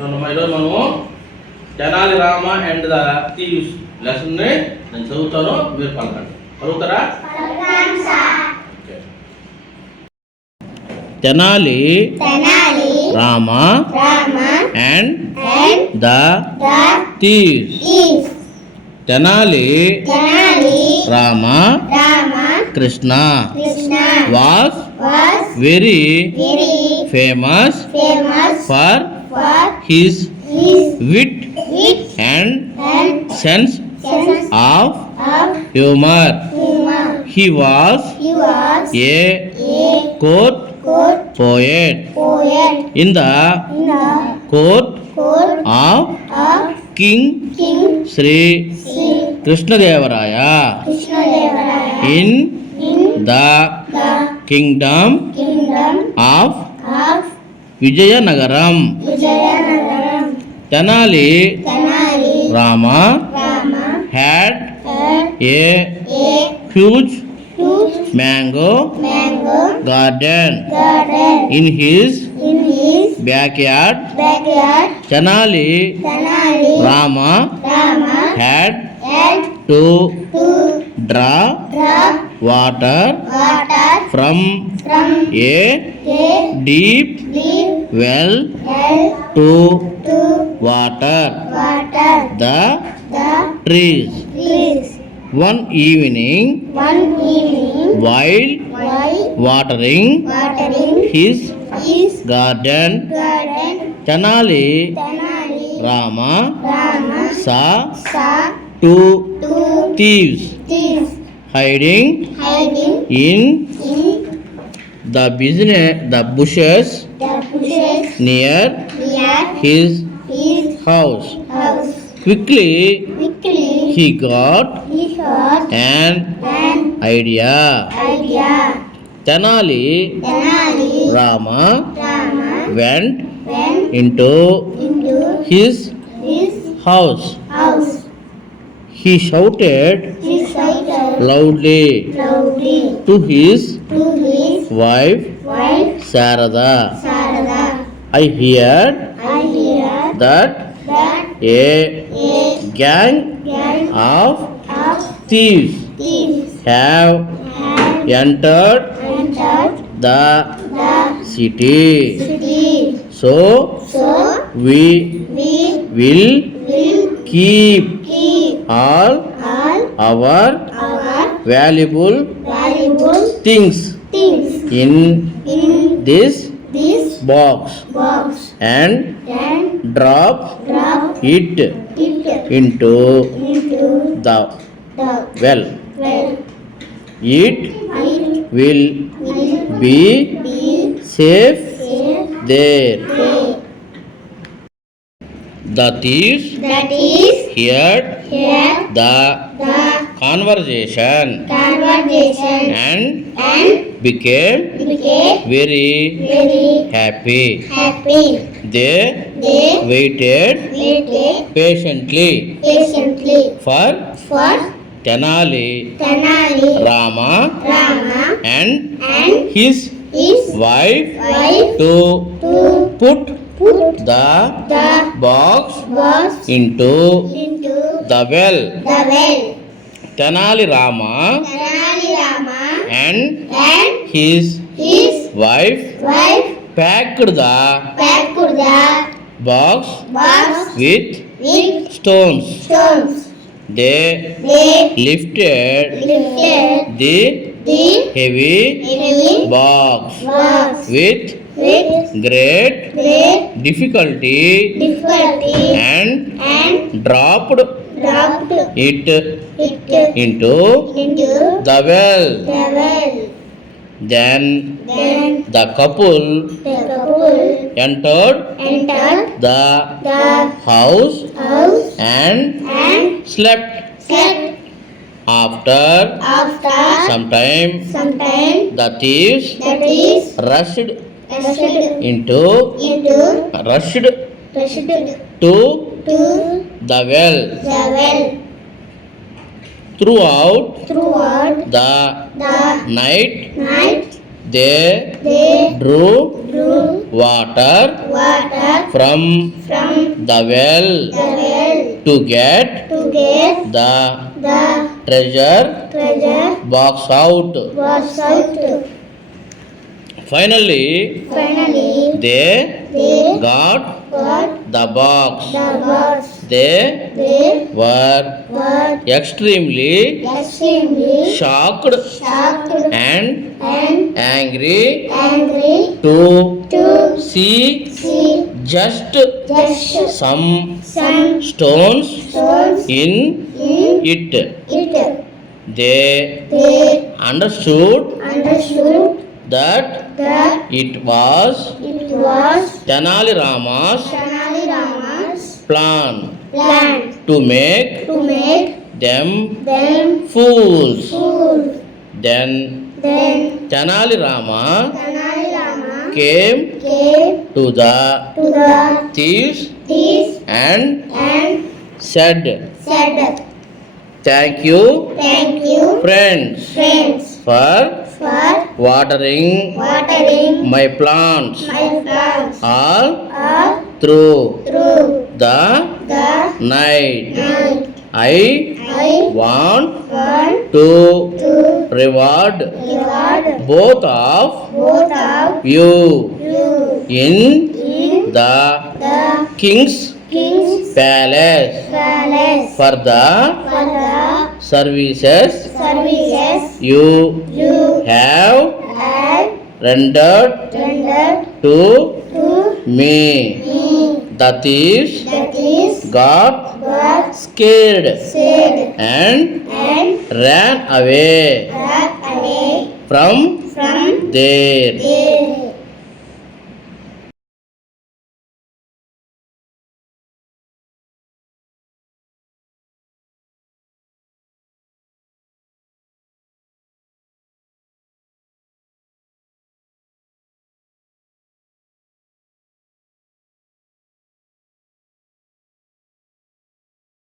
ఈరోజు మనము Tenali Rama and the thieves lesson ని నేను చదువుతాను, మీరు పలకండి. చదువుతారా? Tenali Rama and the thieves. Tenali Rama Krishna was very famous for his wit and sense of humor. He was a court poet in the court of King Sri Krishnadevaraya in the kingdom of Vijayanagaram. Tenali Rama had a huge mango garden in his backyard. Tenali Rama had to draw water from a deep well to water the trees. One evening, while watering his garden, Tenali Rama saw two thieves hiding in the bushes near his house. Quickly he got an idea. Tenali Rama went into his house. He shouted loudly to his wife Sarada. I heard that a gang of thieves have entered the city. So we will keep all our valuable things in this box and drop it into the well. It will be safe there. The thieves heard the conversation and became very happy. They waited patiently for Tenali Rama and his wife to put the box into the well. Tenali Rama and his wife packed the box with stones. They lifted the heavy box with great difficulty and dropped it into the well. Then the couple entered the house and slept. After some time, the thieves rushed to the well. Throughout the night, they drew water from the well the well to get to get the the treasure treasure box out. was out. Finally, Finally, they they got got the box. the box. They They were were extremely extremely shocked shocked and and angry angry to to see see just just some some stones stones in in it. it. They They understood understood that that it was it was Tenali Rama's Tenali Rama's plan plan to make to make them them fools. fools. Then Then Tenali Rama Tenali Rama came came to the to the thieves thieves and and said, said, "Thank you, "Thank you, friends, friends, for for watering watering my plants my plants all all through through the the night. night. I I want want to to reward reward both of both of you you in in the the king's king's palace palace for the for the services services you you have have rendered rendered to to me." me. The thieves That is got God scared said and and ran away ran away from from there. there.